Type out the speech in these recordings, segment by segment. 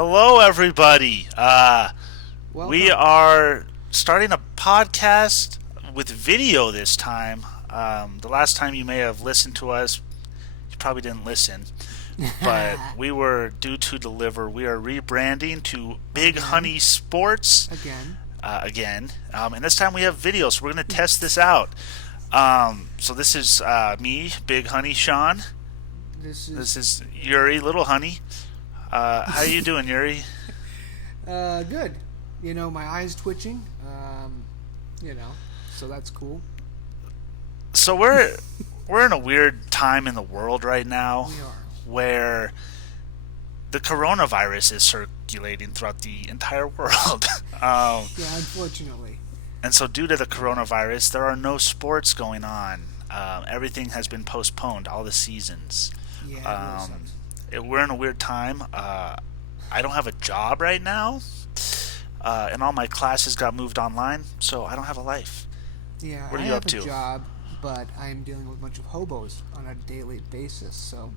Hello, everybody. We Welcome. are starting a podcast with video this time. The last time you may have listened to us, you probably didn't listen, but we were due to deliver. We are rebranding to Big Again. Honey Sports Again. again, and this time we have video, so we're going to test this out. So this is me, Big Honey Sean. This This is is Yuri, Little Honey. How you doing, Yuri? good. My eyes twitching. You know, so that's cool. So we're in a weird time in the world right now We are. where the coronavirus is circulating throughout the entire world. Yeah, unfortunately. And so due to the coronavirus, there are no sports going on. Everything has been postponed, all the seasons. Yeah, it really Um, sucks. we're in a weird time. I don't have a job right now, and all my classes got moved online, so I don't have a life. Yeah, What I are you have up a to? job, but I am dealing with a bunch of hobos on a daily basis. So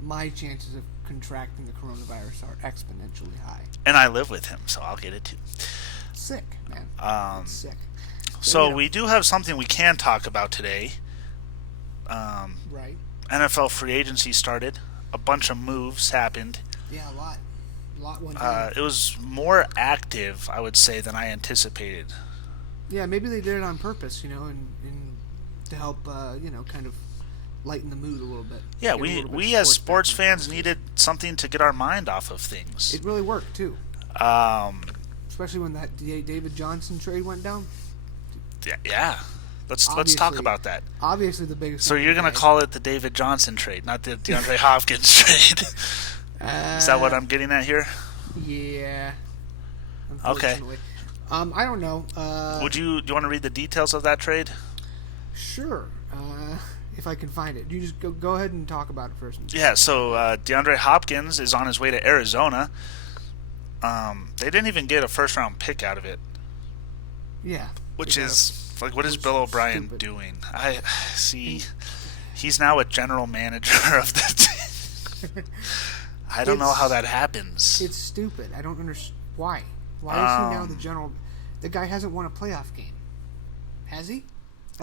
my chances of contracting the coronavirus are exponentially high. And I live with him, so I'll get it too. Sick, man. It's Um, sick. so we do have something we can talk about today. Right. NFL free agency started. A bunch of moves happened. Yeah, a lot. A lot went down. It was more active, I would say, than I anticipated. Yeah, maybe they did it on purpose, and to help, kind of lighten the mood a little bit. Yeah, Get a little bit we of as sports sports back in the fans conversation. needed something to get our mind off of things. It really worked too, Um, especially when that David Johnson trade went down. yeah. Let's talk Obviously, about that. obviously the biggest. So one you're of the gonna day. call it the David Johnson trade, not the DeAndre Hopkins trade. Is that what Uh, I'm getting at here? Yeah. Okay. Unfortunately. I don't know. Do you want to read the details of that trade? Sure. If I can find it, you just go ahead and talk about it first. Yeah. So DeAndre Hopkins is on his way to Arizona. They didn't even get a first round pick out of it, Yeah. which They got is like, what is which Bill is O'Brien stupid. doing? I see. He's now a general manager of the team. I don't know how that happens. It's stupid. I don't understand why. Why is he now the Um, general? The guy hasn't won a playoff game, has he?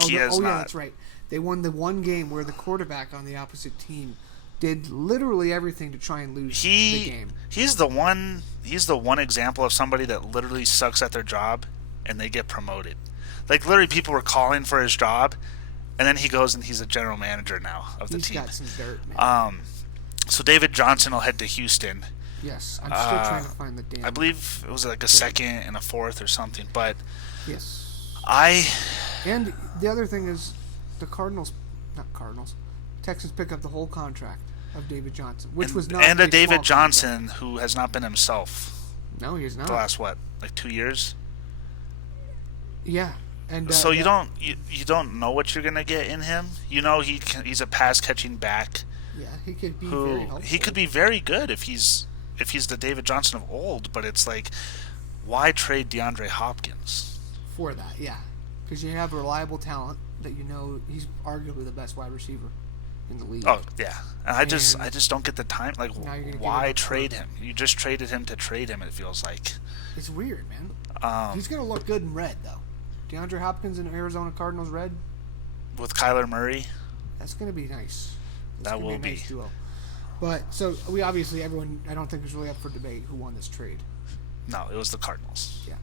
He has yeah, not. that's right. They won the one game where the quarterback on the opposite team did literally everything to try and lose the game. He's the one example of somebody that literally sucks at their job and they get promoted. Like, literally, people were calling for his job, and then he goes and he's a general manager now of the He's team. got some dirt, man. So David Johnson will head to Houston. Yes, I'm still trying to find the damn. I believe it was like a second and a fourth or something. But Yes. I And the other thing is, the Cardinals, not Cardinals, Texans pick up the whole contract of David Johnson, which was not and a small David contract. Johnson who has not been himself No, he's not. the last like 2 years. Yeah, and So you don't know what you're gonna get in him. You know he's a pass catching back Yeah, he could be very who helpful. he could be very good if he's the David Johnson of old. But it's like, why trade DeAndre Hopkins? For that, yeah, because you have reliable talent that he's arguably the best wide receiver in the league. Oh yeah, and I And just don't get the time. Like, now you're gonna give why it up trade for- him? You just traded him to trade him. It feels like. It's weird, man. Um, He's gonna look good in red though. DeAndre Hopkins in Arizona Cardinals red. with Kyler Murray, That's gonna be nice. That's that gonna will be a be. nice duo. But so we obviously everyone I don't think is really up for debate who won this trade. No, it was the Cardinals Yeah.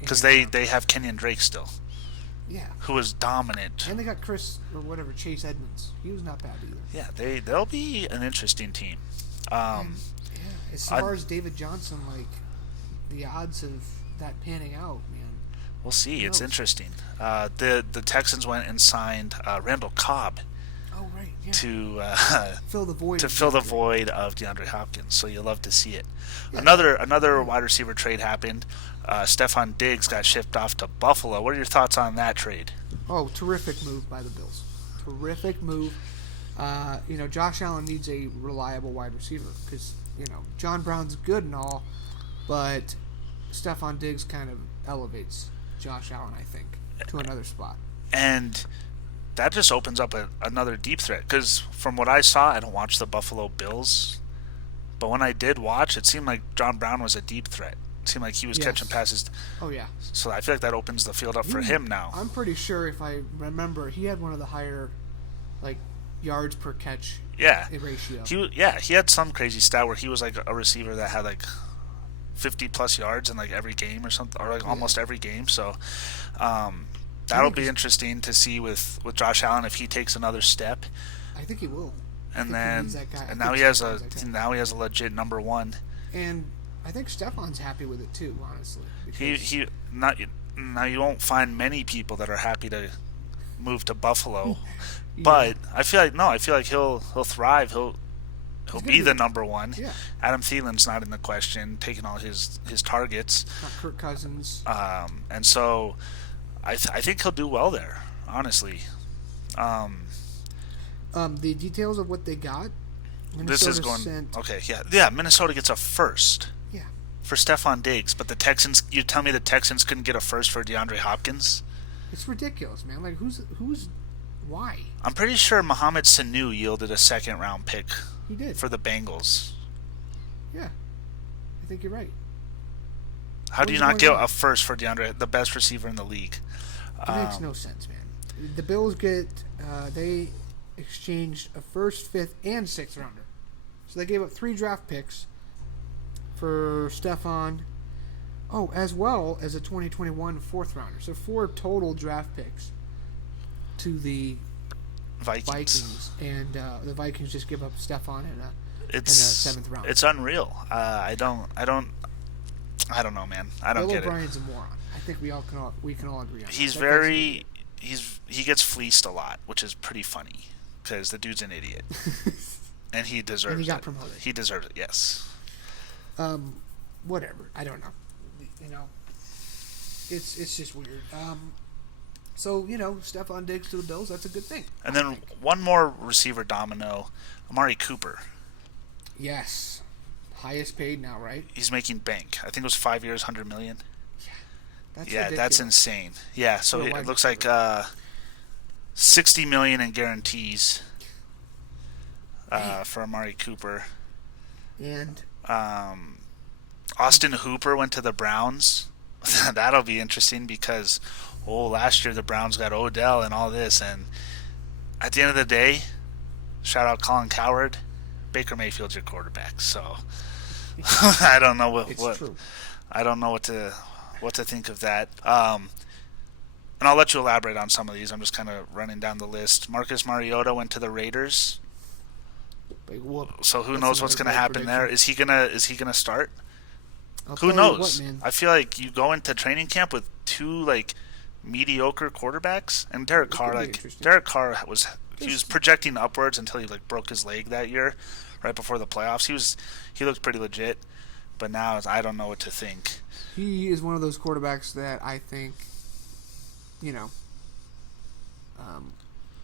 because And, they have Kenyon Drake still, yeah. who is dominant. And they got Chase Edmonds. He was not bad either. Yeah, they'll be an interesting team. And, yeah, as I- far as David Johnson, like the odds of that panning out, man. We'll see. Who It's knows? interesting. The Texans went and signed Randall Cobb Oh right, yeah. to Fill the void. to of fill the DeAndre. void of DeAndre Hopkins. So you'll love to see it. Yeah. Another wide receiver trade happened. Stephon Diggs got shipped off to Buffalo. What are your thoughts on that trade? Oh, terrific move by the Bills. Terrific move. Josh Allen needs a reliable wide receiver because John Brown's good and all, but Stephon Diggs kind of elevates Josh Allen, I think, to another spot. And that just opens up another deep threat because from what I saw, I don't watch the Buffalo Bills, But when I did watch, it seemed like John Brown was a deep threat. It seemed like he was catching Yes. passes. Oh yeah. So I feel like that opens the field up for him now. I'm pretty sure if I remember, he had one of the higher, like, yards per catch Yeah. ratio. He had some crazy stat where he was like a receiver that had like 50 plus yards in like every game or something, or like almost every game. So that'll be interesting to see with Josh Allen if he takes another step. I think he will. And Now he has a legit number one. And I think Stefan's happy with it too, honestly. He not now you won't find many people that are happy to move to Buffalo, Yeah. but I feel like he'll thrive. He'll be the number one. Yeah. Adam Thielen's not in the question, taking all his targets. Not Kirk Cousins. And so I think he'll do well there, honestly. The details of what they got. Minnesota gets a first. Yeah. For Stephon Diggs, but the Texans. You tell me the Texans couldn't get a first for DeAndre Hopkins? It's ridiculous, man. Like who's why? I'm pretty sure Mohamed Sanu yielded a second round pick. He did. For the Bengals. Yeah, I think you're right. How do you not get a first for DeAndre, the best receiver in the league? It makes no sense, man. The Bills they exchanged a first, fifth, and sixth rounder. So they gave up 3 draft picks for Stephon. Oh, as well as a 2021 fourth rounder. So 4 total draft picks to the Vikings. And the Vikings just give up Stephon in a 7th round. It's unreal. I don't know, man. I don't Bill get O'Brien's a moron. I think we can all agree on that. He gets fleeced a lot, which is pretty funny because the dude's an idiot. And he deserves it. And he got promoted. He deserves it, yes. Whatever. I don't know. It's just weird. So, Stephon Diggs to the Bills, that's a good thing. And then one more receiver domino, Amari Cooper. Yes. Highest paid now, right? He's making bank. I think it was 5 years, $100 million. Yeah. That's insane. Yeah, so it looks like $60 million in guarantees for Amari Cooper. And Austin Hooper went to the Browns. That'll be interesting because last year the Browns got Odell and all this, and at the end of the day, shout out Colin Cowherd, Baker Mayfield's your quarterback. So I don't know I don't know what to think of that. And I'll let you elaborate on some of these. I'm just kind of running down the list. Marcus Mariota went to the Raiders. So who knows what's going to happen there? Is he gonna start? Who knows? I feel like you go into training camp with 2 mediocre quarterbacks, and Derek Carr was projecting upwards until he broke his leg that year, right before the playoffs. He looked pretty legit, but now I don't know what to think. He is one of those quarterbacks that I think,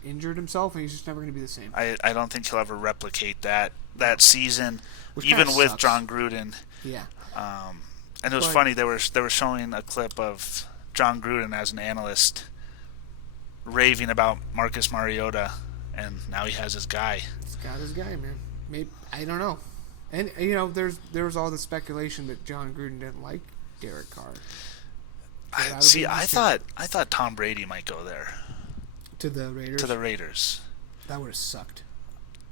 injured himself, and he's just never going to be the same. I don't think he'll ever replicate that season, which even with sucks. John Gruden. Yeah. And it was funny. They were showing a clip of John Gruden as an analyst raving about Marcus Mariota, and now he has his guy. He's got his guy, man. Maybe I don't know. And there's all the speculation that John Gruden didn't like Derek Carr. I thought Tom Brady might go there. To the Raiders. That would have sucked.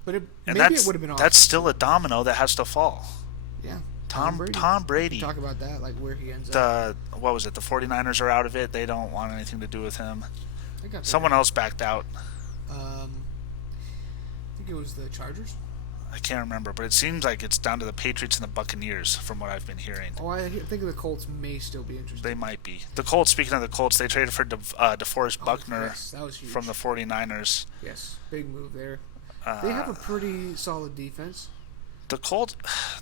But it would have been awesome. That's still a domino that has to fall. Yeah. Tom Brady. Talk about that, where he ends up. What was it? The 49ers are out of it. They don't want anything to do with him. Someone else backed out. I think it was the Chargers. I can't remember, but it seems like it's down to the Patriots and the Buccaneers from what I've been hearing. Oh, I think the Colts may still be interested. They might be. The Colts, speaking of the Colts, they traded for DeForest Buckner that was huge. from the 49ers. Yes, big move there. They have a pretty solid defense. The Colts,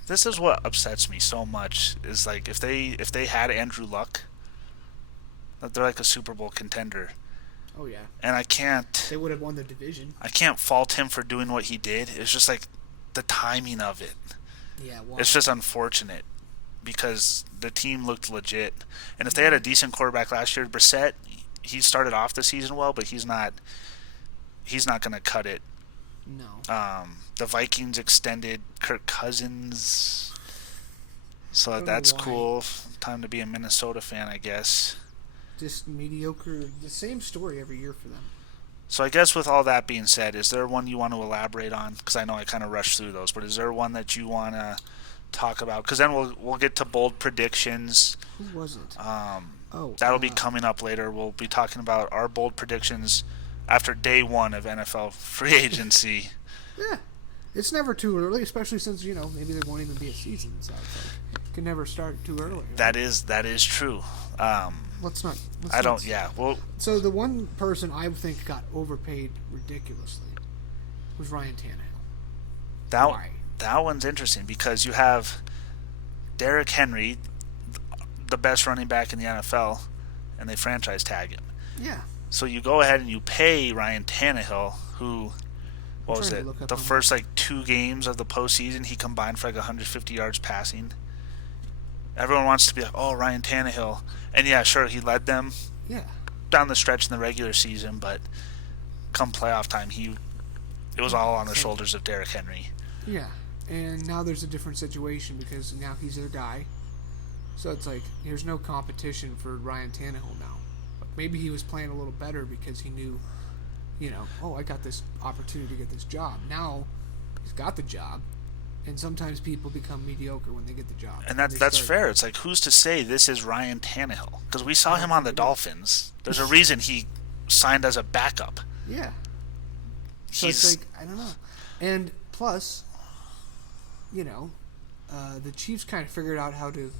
this is what upsets me so much, is if they had Andrew Luck, they're like a Super Bowl contender. Oh, yeah. And I can't... They would have won the division. I can't fault him for doing what he did. It's just the timing of it. Yeah, wow. It's just unfortunate because the team looked legit. And if they had a decent quarterback last year, Brissett, he started off the season well, but he's not going to cut it No. The Vikings extended Kirk Cousins, so Don't know that's why. cool. Time to be a Minnesota fan, I guess. Just mediocre. The same story every year for them. So I guess with all that being said, is there one you want to elaborate on? Because I know I kind of rushed through those, but is there one that you want to talk about? Because then we'll get to bold predictions. Who was it? That'll be coming up later. We'll be talking about our bold predictions after day one of NFL free agency. Yeah. It's never too early, especially since, maybe there won't even be a season. So it's like, it can never start too early. Right? That is true. Let's not. Yeah. Well. So the one person I think got overpaid ridiculously was Ryan Tannehill. Why? That one's interesting because you have Derrick Henry, the best running back in the NFL, and they franchise tag him. Yeah. So you go ahead and you pay Ryan Tannehill, who, what was it? The first 2 games of the postseason, he combined for 150 yards passing. Everyone wants to be like, oh, Ryan Tannehill. And yeah, sure, he led them down the stretch in the regular season, but come playoff time, it was all on the shoulders of Derrick Henry. Yeah, and now there's a different situation because now he's their guy. So it's like, there's no competition for Ryan Tannehill now. Maybe he was playing a little better because he knew, I got this opportunity to get this job. Now he's got the job. And sometimes people become mediocre when they get the job. And that's fair. It's like, who's to say this is Ryan Tannehill? Because we saw him on the Dolphins. There's a reason he signed as a backup. Yeah. So it's like, I don't know. And plus, the Chiefs kind of figured out how to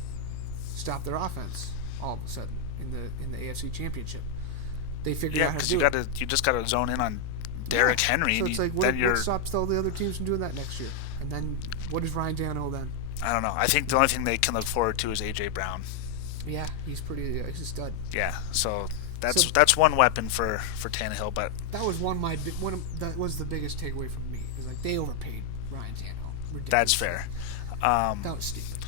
stop their offense all of a sudden in the AFC Championship. They figured out how to do it. You just got to zone in on Derrick Henry. So it's like, what stops all the other teams from doing that next year? And then, what is Ryan Tannehill then? I don't know. I think the only thing they can look forward to is A.J. Brown. Yeah, he's he's a stud. Yeah, so that's one weapon for Tannehill, but that was that was the biggest takeaway from me. It was like, they overpaid Ryan Tannehill. Ridiculous. That's fair. That was stupid.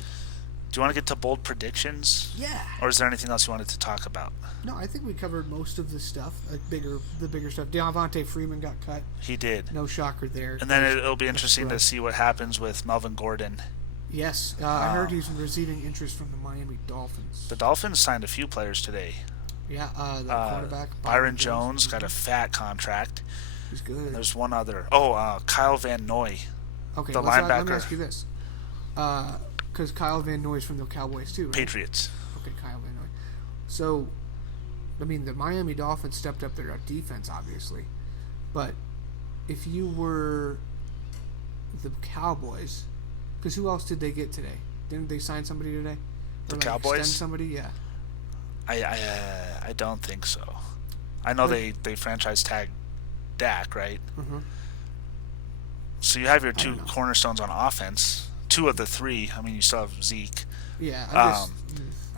Do you want to get to bold predictions? Yeah. Or is there anything else you wanted to talk about? No, I think we covered most of the stuff, the bigger stuff. Devontae Freeman got cut. He did. No shocker there. And then it'll be interesting to see what happens with Melvin Gordon. Yes, I heard he's receiving interest from the Miami Dolphins. The Dolphins signed a few players today. Yeah, the quarterback. Byron Jones got a fat contract. He's good. And there's one other. Kyle Van Noy. Okay, the linebacker. Let me ask you this. Because Kyle Van Noy's from the Cowboys too, right? Patriots. Okay, Kyle Van Noy. So, the Miami Dolphins stepped up their defense, obviously. But if you were the Cowboys, because who else did they get today? Didn't they sign somebody today? The Cowboys? Extend somebody? Yeah. I don't think so. I know they franchise tagged Dak, right? Mm-hmm. So you have your 2 cornerstones on offense. 2 of the 3. I mean, you still have Zeke. Yeah, I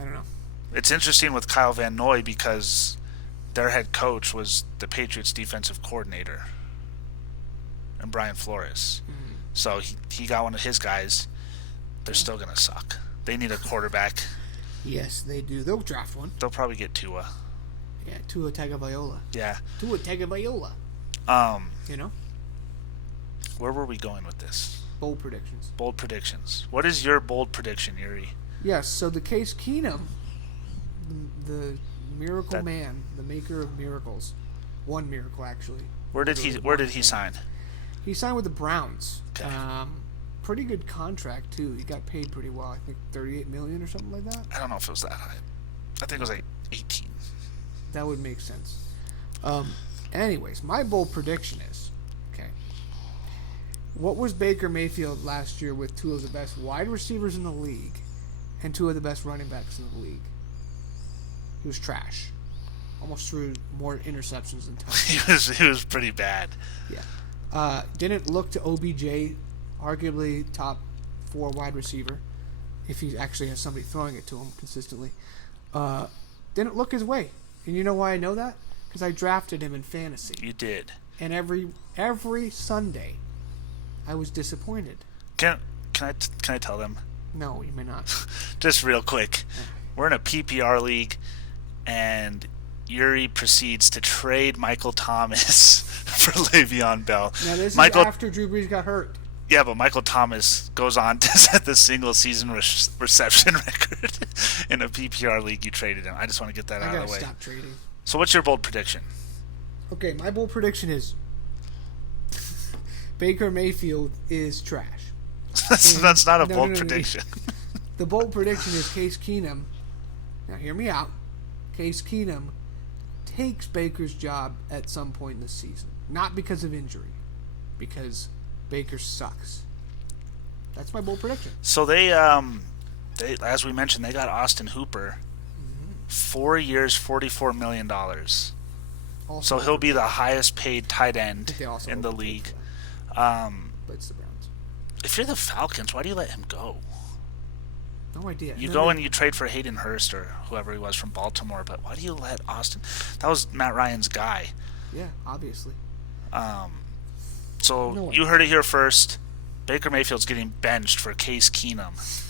don't know. It's interesting with Kyle Van Noy because their head coach was the Patriots defensive coordinator and Brian Flores. Mm-hmm. So he got one of his guys. They're still going to suck. They need a quarterback. Yes, they do. They'll draft one. They'll probably get Tua. Yeah, Tua Tagovailoa. Yeah. Tua Tagovailoa. Where were we going with this? Bold predictions. Bold predictions. What is your bold prediction, Yuri? Yes, so the Case Keenum, the miracle man, the maker of miracles, one miracle actually. Where did he sign? He signed with the Browns. Okay. Pretty good contract too. He got paid pretty well. I think $38 million or something like that. I don't know if it was that high. I think it was 18. That would make sense. Anyways, my bold prediction is, what was Baker Mayfield last year with 2 of the best wide receivers in the league and 2 of the best running backs in the league? He was trash. Almost threw more interceptions than touchdowns. He was pretty bad. Yeah. Didn't look to OBJ, arguably top 4 wide receiver, if he actually has somebody throwing it to him consistently. Didn't look his way. And you know why I know that? Because I drafted him in fantasy. You did. And every Sunday, I was disappointed. Can I tell them? No, you may not. Just real quick. Yeah. We're in a PPR league, and Yuri proceeds to trade Michael Thomas for Le'Veon Bell. Now this Michael, is after Drew Brees got hurt. yeah, but Michael Thomas goes on to set the single season reception record in a PPR league. You traded him. I just want to get that out of the way. Stop trading. So what's your bold prediction? Okay, my bold prediction is Baker Mayfield is trash. That's not a bold prediction. The bold prediction is Case Keenum. Now hear me out. Case Keenum takes Baker's job at some point in the season. Not because of injury. Because Baker sucks. That's my bold prediction. So they as we mentioned, they got Austin Hooper. 4 years, $44 million. So he'll be the highest paid tight end in the league. But it's the Browns. If you're the Falcons, why do you let him go? No idea. You go and you trade for Hayden Hurst or whoever he was from Baltimore, but why do you let Austin? That was Matt Ryan's guy. Yeah, obviously. So you heard it here first. Baker Mayfield's getting benched for Case Keenum.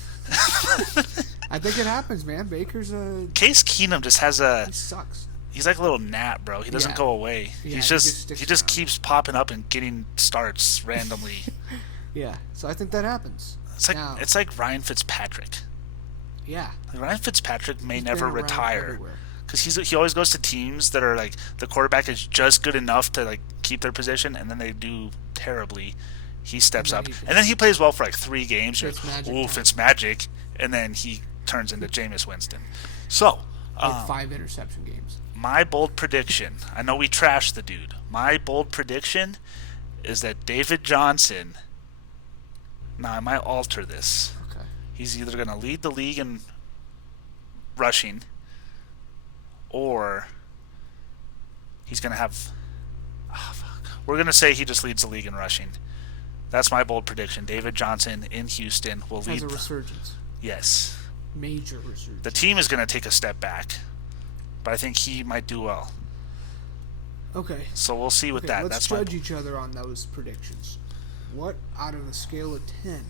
I think it happens, man. Baker's Case Keenum just has he sucks. He's like a little gnat, bro. He doesn't go away. Yeah, he just keeps popping up and getting starts randomly. Yeah, so I think that happens. It's like Ryan Fitzpatrick. Yeah, like Ryan Fitzpatrick may never retire because he always goes to teams that are like the quarterback is just good enough to like keep their position, and then they do terribly. He steps up, and then he plays well for like 3 games. Fitzmagic, and then he turns into Jameis Winston. So, 5 interception games. My bold prediction, I know we trashed the dude. My bold prediction is that David Johnson, now I might alter this. Okay. He's either going to lead the league in rushing, or he's going to have, we're going to say he just leads the league in rushing. That's my bold prediction. David Johnson in Houston will lead. Has a resurgence. Yes. Major resurgence. The team is going to take a step back, but I think he might do well. Okay. So we'll see with that. Let's judge each other on those predictions. What, out of a scale of 10,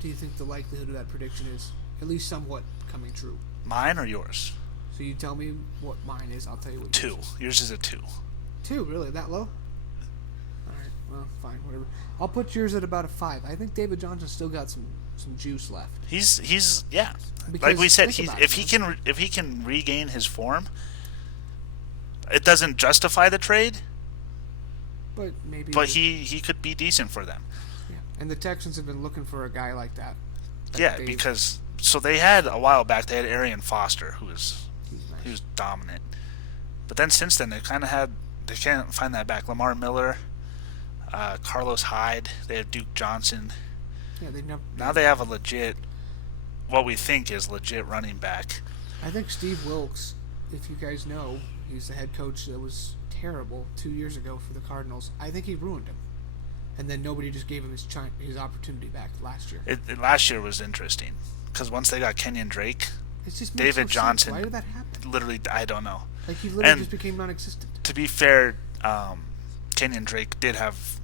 do you think the likelihood of that prediction is at least somewhat coming true? Mine or yours? So you tell me what mine is, I'll tell you what 2. Yours is a 2. 2? Really? That low? Alright, well, fine, whatever. I'll put yours at about a 5. I think David Johnson still got some juice left. He's yeah. Because like we said, if he can regain his form, it doesn't justify the trade. But maybe. But he could be decent for them. Yeah, and the Texans have been looking for a guy like that. Because so they had a while back. They had Arian Foster, who was dominant. But then since then they can't find that back. Lamar Miller. Carlos Hyde, they have Duke Johnson. Yeah, now they have a legit, what we think is legit running back. I think Steve Wilkes, if you guys know, he's the head coach that was terrible 2 years ago for the Cardinals. I think he ruined him, and then nobody just gave him his opportunity back last year. Last year was interesting because once they got Kenyon Drake, David Johnson. Why did that happen? Literally, I don't know. Like he literally just became non-existent. To be fair, Kenyon Drake did have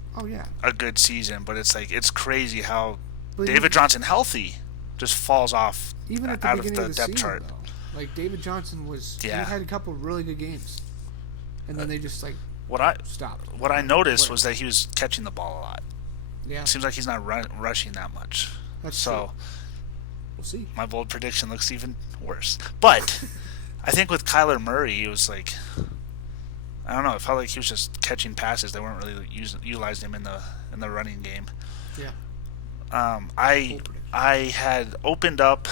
a good season, but it's crazy how David Johnson healthy just falls off even at the out beginning of the of the depth season, chart. Though. Like David Johnson he had a couple of really good games, and then they just stopped. What I noticed was that he was catching the ball a lot. Yeah, it seems like he's not rushing that much. That's true. We'll see. My bold prediction looks even worse, but I think with Kyler Murray, it was like. I don't know. It felt like he was just catching passes. They weren't really utilizing him in the running game. Yeah. I had opened up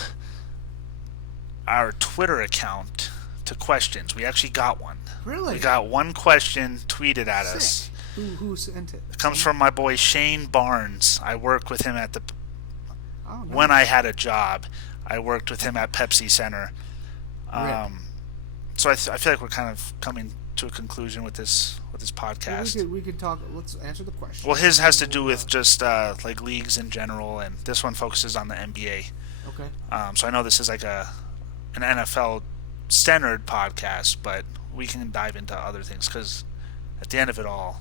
our Twitter account to questions. We actually got one. Really? We got one question tweeted at Sick. us. Who sent it? It comes from my boy Shane Barnes. I worked with him at the. Oh, nice. When I had a job, I worked with him at Pepsi Center. So I feel like we're kind of coming to a conclusion with this podcast. Yeah, we could talk. Let's answer the question. Well, his has to do with just like leagues in general, and this one focuses on the NBA. Okay. So I know this is like an NFL centered podcast, but we can dive into other things because at the end of it all,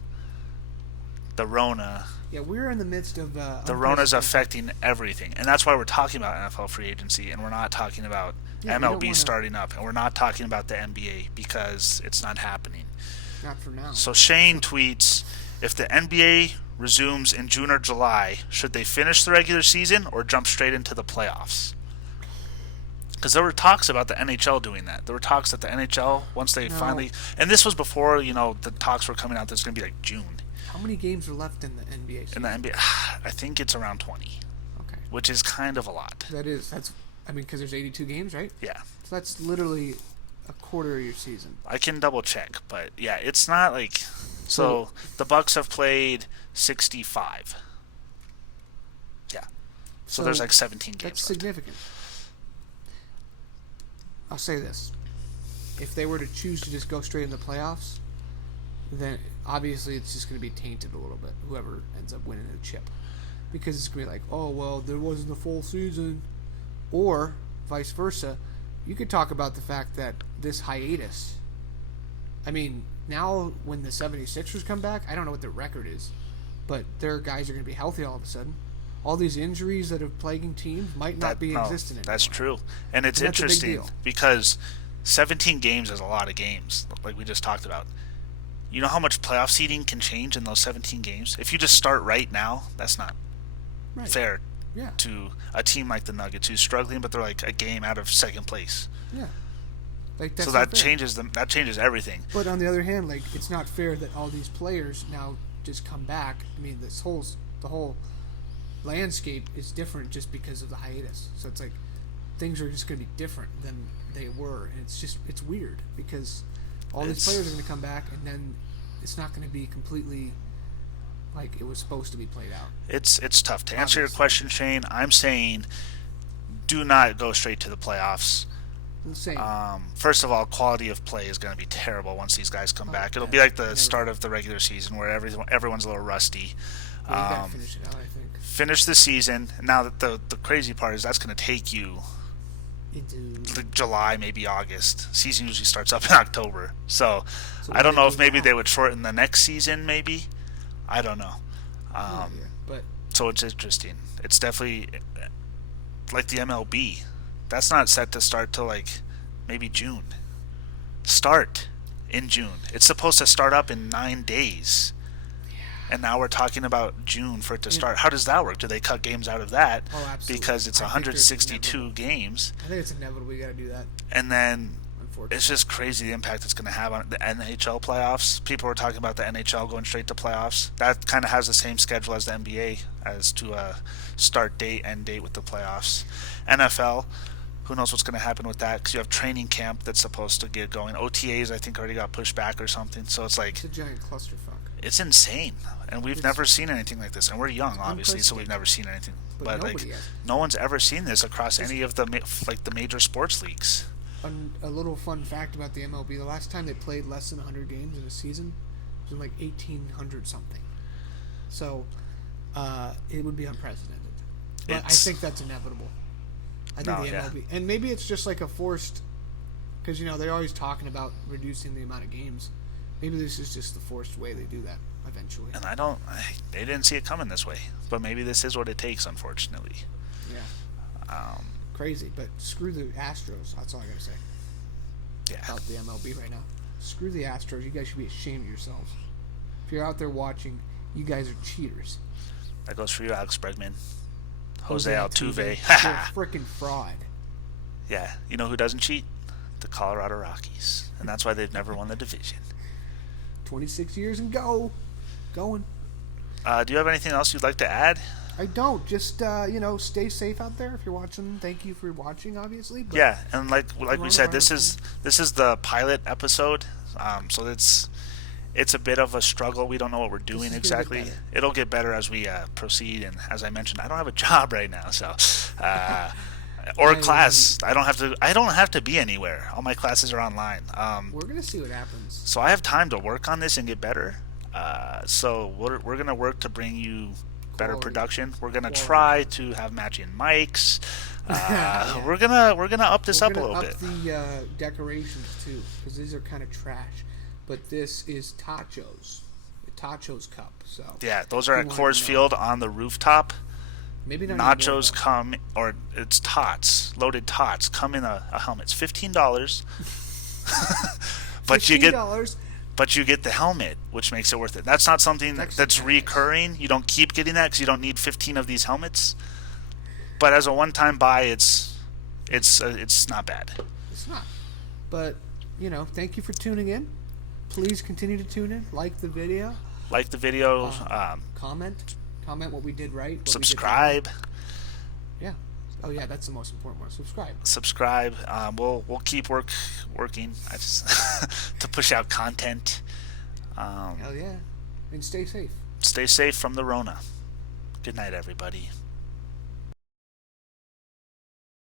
the Rona. Yeah, we're in the midst of the Rona's affecting everything, and that's why we're talking about NFL free agency, and we're not talking about MLB starting up, and we're not talking about the NBA because it's not happening. Not for now. So Shane tweets, If the NBA resumes in June or July, should they finish the regular season or jump straight into the playoffs? Because there were talks about the NHL doing that. There were talks that the NHL, once they No. finally, and this was before the talks were coming out. There's going to be like June How many games are left in the NBA season? in the NBA. I think it's around 20, Okay. which is kind of a lot. Because there's 82 games, right? Yeah, So that's literally a quarter of your season. I can double check, but yeah, it's not like. So the Bucks have played 65. Yeah, so there's like 17 games. That's left. significant. I'll say this: if they were to choose to just go straight in the playoffs, then obviously it's just going to be tainted a little bit. Whoever ends up winning a chip, because it's going to be like, oh well, there wasn't a full season, or vice versa. You could talk about the fact that this hiatus. I mean, now when the 76ers come back, I don't know what their record is, but their guys are going to be healthy all of a sudden. All these injuries that are plaguing teams might not be existent anymore. That's true, and it's And that's a big interesting deal. because 17 games is a lot of games, like we just talked about. You know how much playoff seeding can change in those 17 games? If you just start right now, that's not Right. fair Yeah. to a team like the Nuggets who's struggling, but they're like a game out of second place. Yeah. Like that's So not that fair. changes them. That changes everything. But on the other hand, like it's not fair that all these players now just come back. I mean, the whole landscape is different just because of the hiatus. So it's like things are just going to be different than they were, and it's weird because all these players are going to come back, and then it's not going to be completely like it was supposed to be played out. It's tough to answer your Obviously. question, Shane. I'm saying do not go straight to the playoffs. Insane. First of all, quality of play is going to be terrible once these guys come back. It'll be yeah. like the start of the regular season where everyone's a little rusty. You got to finish it out, I think. Finish the season. Now that the crazy part is that's going to take you Into like July, maybe August. Season usually starts up in October. So So I what don't do know they if do maybe now? they would shorten the next season. Maybe I don't know. yeah, but So it's interesting. It's definitely like the MLB. That's not set to start till like maybe June. Start in June. It's supposed to start up in 9 days. And now we're talking about June for it to start. How does that work? Do they cut games out of that? Oh, absolutely. Because it's I think there's 162 inevitable. games. I think it's inevitable. You got to do that. And then Unfortunately, it's just crazy the impact it's going to have on the NHL playoffs. People were talking about the NHL going straight to playoffs. That kind of has the same schedule as the NBA as to a start date, end date with the playoffs. NFL, who knows what's going to happen with that because you have training camp that's supposed to get going. OTAs, I think, already got pushed back or something. So it's like, it's a giant clusterfuck. it's insane. And we've never seen anything like this. And we're young, obviously, so we've unprecedented. never seen anything. But But like, nobody has. no one's ever seen this across any of the the major sports leagues. A little fun fact about the MLB: the last time they played less than 100 games in a season was in like 1800 something. So it would be unprecedented. But I It's- think that's inevitable. I think No, the yeah. MLB, and maybe it's just like a forced, because they're always talking about reducing the amount of games. Maybe this is just the forced way they do that eventually. And they didn't see it coming this way. But maybe this is what it takes, unfortunately. Yeah, crazy. But screw the Astros. That's all I gotta say Yeah. about the MLB right now. Screw the Astros. You guys should be ashamed of yourselves. If you're out there watching, you guys are cheaters. That goes for you, Alex Bregman. Jose Altuve. You're a freaking fraud. Yeah. You know who doesn't cheat? The Colorado Rockies. And that's why they've never won the division. 26 years and going. Do you have anything else you'd like to add? I don't. Just stay safe out there if you're watching. Thank you for watching, obviously. But Yeah, and like we said, this Coronavirus is the pilot episode. So it's a bit of a struggle. We don't know what we're doing is gonna get exactly. better. It'll get better as we proceed. And as I mentioned, I don't have a job right now, so or class. I don't have to be anywhere. All my classes are online. we're gonna see what happens. So I have time to work on this and get better. So we're gonna work to bring you better Quality. production. We're gonna Quality. try to have matching mics. Yeah. We're gonna up this We're up a gonna little up bit. the decorations too, because these are kind of trash. But this is Tacho's, the Tacho's cup. So Yeah, those are Who at wanted Coors to know? Field on the rooftop. maybe not Nachos anymore, come, or it's tots, loaded tots come in a helmet. It's $15, though. but you get $15, but you get the helmet, which makes it worth it. That's not something that's recurring. You don't keep getting that because you don't need 15 of these helmets. But as a one-time buy, it's not bad. It's not. But, thank you for tuning in. Please continue to tune in. Like the video. Like the video. Comment. Comment what we did right. Subscribe. Yeah. Oh yeah, that's the most important one. Subscribe. We'll keep working. To push out content. Hell yeah. And stay safe. Stay safe from the Rona. Good night, everybody.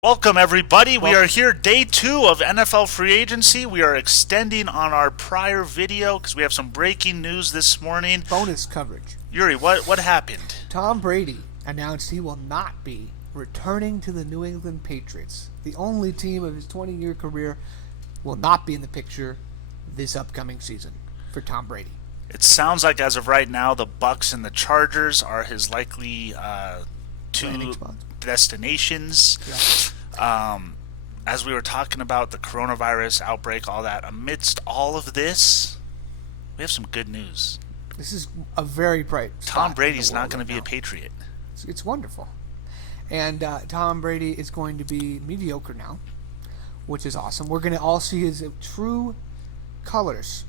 Welcome, everybody. We are here day 2 of NFL free agency. We are extending on our prior video because we have some breaking news this morning. Bonus coverage. Yuri, what happened? Tom Brady announced he will not be returning to the New England Patriots. The only team of his 20-year career will not be in the picture this upcoming season for Tom Brady. It sounds like as of right now, the Bucs and the Chargers are his likely 2 destinations. Yeah. As we were talking about the coronavirus outbreak, all that, amidst all of this, we have some good news. This is a very bright spot. Tom Brady's not going to be a Patriot. It's wonderful. And Tom Brady is going to be mediocre now, which is awesome. We're going to all see his true colors.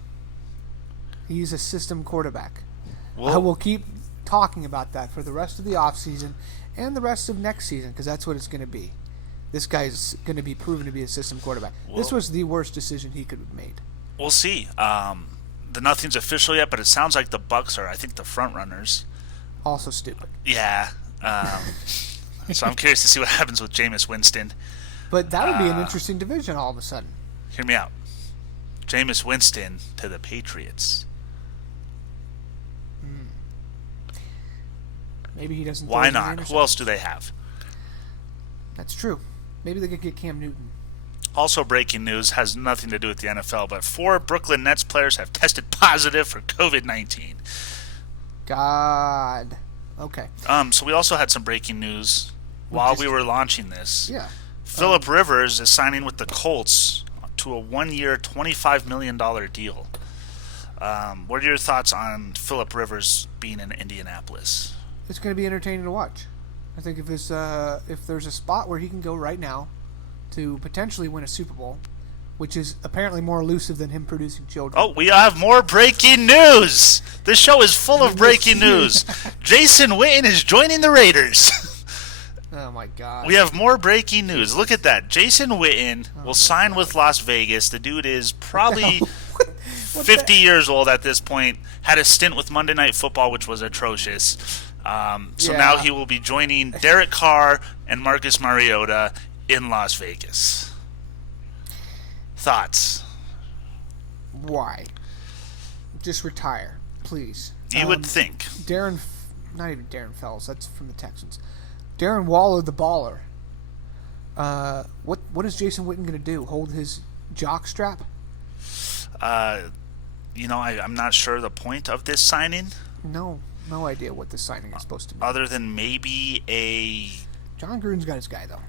He's a system quarterback. I will keep talking about that for the rest of the offseason and the rest of next season because that's what it's going to be. This guy's going to be proven to be a system quarterback. This was the worst decision he could have made. We'll see. Nothing's official yet, but it sounds like the Bucs are, I think, the front runners. Also stupid. Yeah. So I'm curious to see what happens with Jameis Winston. But that would be an interesting division all of a sudden. Hear me out. Jameis Winston to the Patriots. Maybe he doesn't. Why not? Who else do they have? That's true. Maybe they could get Cam Newton. Also breaking news, has nothing to do with the NFL, but 4 Brooklyn Nets players have tested positive for COVID-19. God. Okay. So we also had some breaking news while we were launching this. Yeah. Phillip Rivers is signing with the Colts to a 1-year, $25 million deal. What are your thoughts on Phillip Rivers being in Indianapolis? It's going to be entertaining to watch. I think if there's a spot where he can go right now to potentially win a Super Bowl, which is apparently more elusive than him producing children. Oh, we have more breaking news! This show is full of breaking news. Jason Witten is joining the Raiders. Oh, my God. We have more breaking news. Look at that. Jason Witten will sign with Las Vegas. The dude is probably 50 years old at this point. Had a stint with Monday Night Football, which was atrocious. So now he will be joining Derek Carr and Marcus Mariota in Las Vegas. Thoughts? Why? Just retire, please. You would think. Not even Darren Fells. That's from the Texans. Darren Waller, the baller. What is Jason Witten going to do? Hold his jock strap? I'm not sure the point of this signing. No idea what this signing is supposed to be. Other than maybe John Gruden's got his guy, though.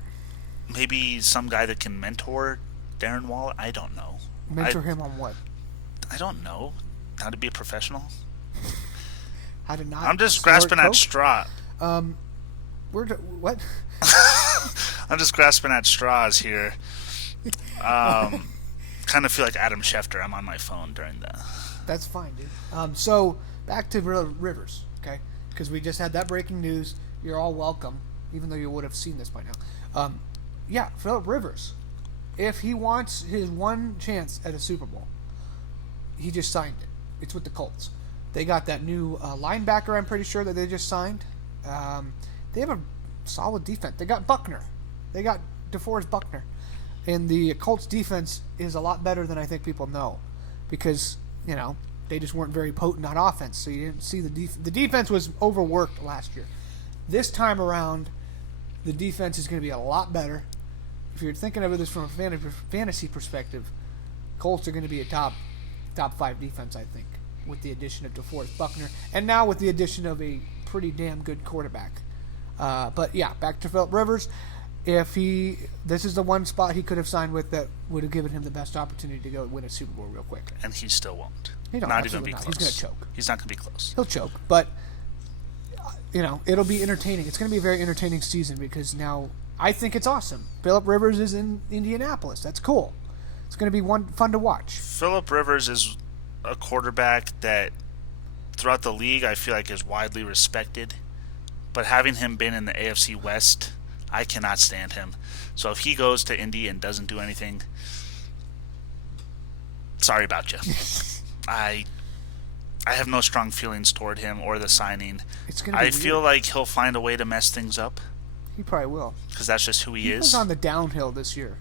Maybe some guy that can mentor Darren Waller? I don't know. Mentor him on what? I don't know. How to be a professional? How to not. I'm just grasping at straw. What? I'm just grasping at straws here. Kind of feel like Adam Schefter. I'm on my phone during that. That's fine, dude. So back to Rivers, okay? Because we just had that breaking news. You're all welcome, even though you would have seen this by now. Phillip Rivers. If he wants his one chance at a Super Bowl, he just signed it. It's with the Colts. They got that new linebacker, I'm pretty sure, that they just signed. They have a solid defense. They got Buckner. They got DeForest Buckner. And the Colts defense is a lot better than I think people know. Because, they just weren't very potent on offense. So you didn't see the defense was overworked last year. This time around, the defense is going to be a lot better. If you're thinking of this from a fantasy perspective, Colts are going to be a top 5 defense, I think, with the addition of DeForest Buckner, and now with the addition of a pretty damn good quarterback. But back to Phillip Rivers. this is the one spot he could have signed with that would have given him the best opportunity to go win a Super Bowl real quick. And he still won't. Not even be close. He's going to choke. He's not going to be close. He'll choke, but it'll be entertaining. It's going to be a very entertaining season because now I think it's awesome. Phillip Rivers is in Indianapolis. That's cool. It's going to be fun to watch. Phillip Rivers is a quarterback that throughout the league I feel like is widely respected, but having him been in the AFC West, I cannot stand him. So if he goes to Indy and doesn't do anything, sorry about you. I have no strong feelings toward him or the signing. I feel like he'll find a way to mess things up. He probably will. Because that's just who he is. He was on the downhill this year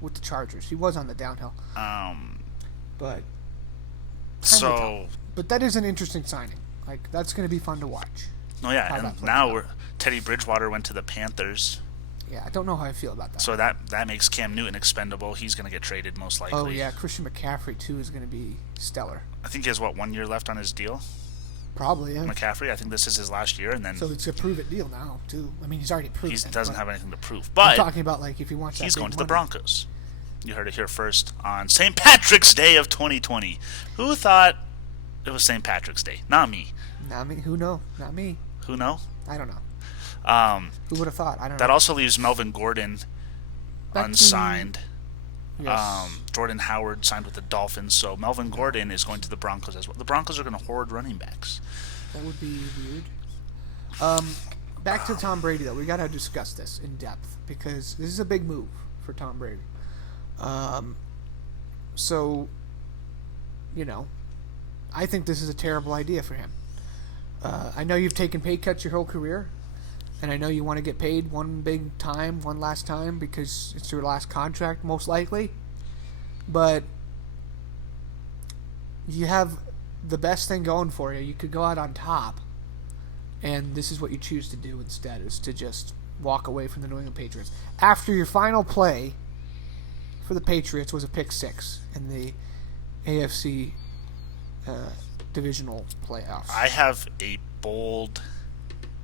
with the Chargers. He was on the downhill. But that is an interesting signing. Like, that's going to be fun to watch. Oh yeah, and now Teddy Bridgewater went to the Panthers. Yeah, I don't know how I feel about that. So that makes Cam Newton expendable. He's going to get traded most likely. Oh yeah, Christian McCaffrey too is going to be stellar. I think he has 1 year left on his deal. Probably, yeah. McCaffrey, I think this is his last year, and then so it's a prove-it deal now too. I mean, he's already proved it. He doesn't have anything to prove, but I'm talking about like if he wants. He's going to the Broncos. You heard it here first on St. Patrick's Day of 2020. Who thought it was St. Patrick's Day? Not me. Not me. Who know? Not me. Who know? I don't know. Who would have thought? I don't know. That also leaves Melvin Gordon unsigned. Yes. Jordan Howard signed with the Dolphins, so Melvin Gordon is going to the Broncos as well. The Broncos are going to hoard running backs. That would be weird. Back to Tom Brady, though. We got to discuss this in depth because this is a big move for Tom Brady. So, I think this is a terrible idea for him. I know you've taken pay cuts your whole career, and I know you want to get paid one last time, because it's your last contract, most likely. But you have the best thing going for you. You could go out on top, and this is what you choose to do instead, is to just walk away from the New England Patriots. After your final play for the Patriots was a pick six in the AFC divisional playoffs. I have a bold...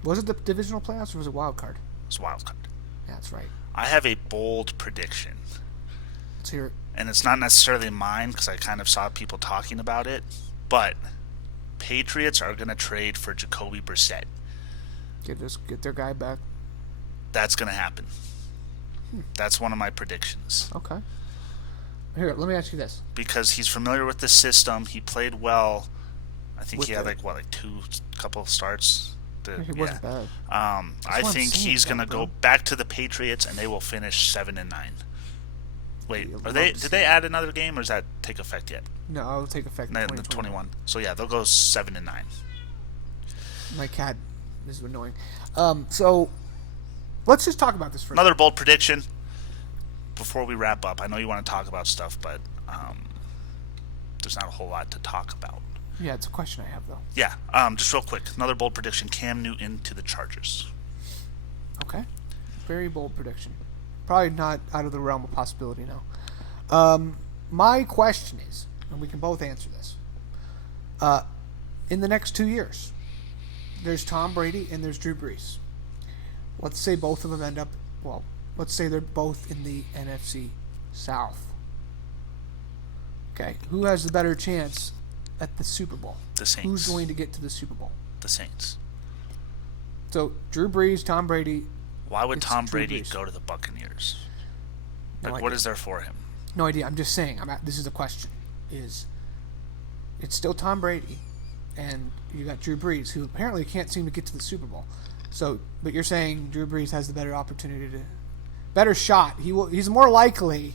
Was it the divisional playoffs or was it wild card? It was wild card. Yeah, that's right. I have a bold prediction. Let's hear it. And it's not necessarily mine because I kind of saw people talking about it, but Patriots are going to trade for Jacoby Brissett. Get their guy back. That's going to happen. That's one of my predictions. Okay. Here, let me ask you this. Because he's familiar with the system. He played well. I think he had couple of starts. He wasn't bad. I think he's going to go back to the Patriots and they will finish 7-9. Wait, did they add another game or does that take effect yet? No, it'll take effect in 2021. So yeah, they'll go 7-9. My cat is annoying. So let's just talk about this for another bold prediction before we wrap up. I know you want to talk about stuff, but there's not a whole lot to talk about. Yeah, it's a question I have, though. Yeah, just real quick. Another bold prediction, Cam Newton to the Chargers. Okay. Very bold prediction. Probably not out of the realm of possibility now. My question is, and we can both answer this, in the next 2 years, there's Tom Brady and there's Drew Brees. Let's say both of them end up, let's say they're both in the NFC South. Okay, who has the better chance at the Super Bowl? The Saints. Who's going to get to the Super Bowl? The Saints. So, Drew Brees, Tom Brady. Why would Tom Brady go to the Buccaneers? What is there for him? No idea. I'm just saying. This is the question. It's still Tom Brady, and you got Drew Brees, who apparently can't seem to get to the Super Bowl. So, but you're saying Drew Brees has the better opportunity better shot. He's more likely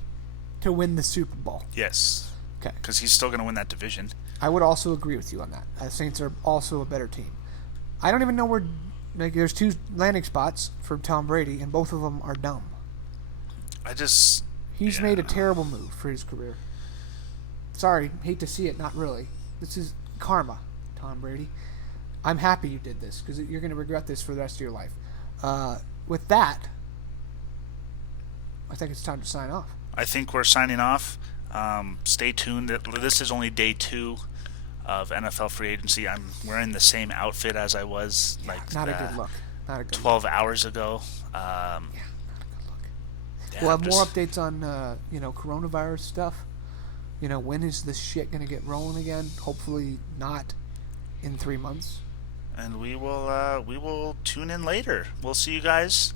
to win the Super Bowl. Yes. Okay. Because he's still going to win that division. I would also agree with you on that. The Saints are also a better team. I don't even know where. There's 2 landing spots for Tom Brady, and both of them are dumb. He's made a terrible move for his career. Sorry, hate to see it. Not really. This is karma, Tom Brady. I'm happy you did this because you're going to regret this for the rest of your life. With that, I think it's time to sign off. I think we're signing off. Stay tuned. This is only day 2 of NFL free agency. I'm wearing the same outfit as I was not a good look. Not a good 12 hours ago. Not a good look. Yeah, We'll have more updates on coronavirus stuff. When is this shit gonna get rolling again? Hopefully not in 3 months. and we will tune in later. We'll see you guys.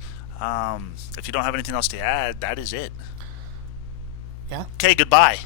If you don't have anything else to add, that is it. Yeah. Okay, goodbye.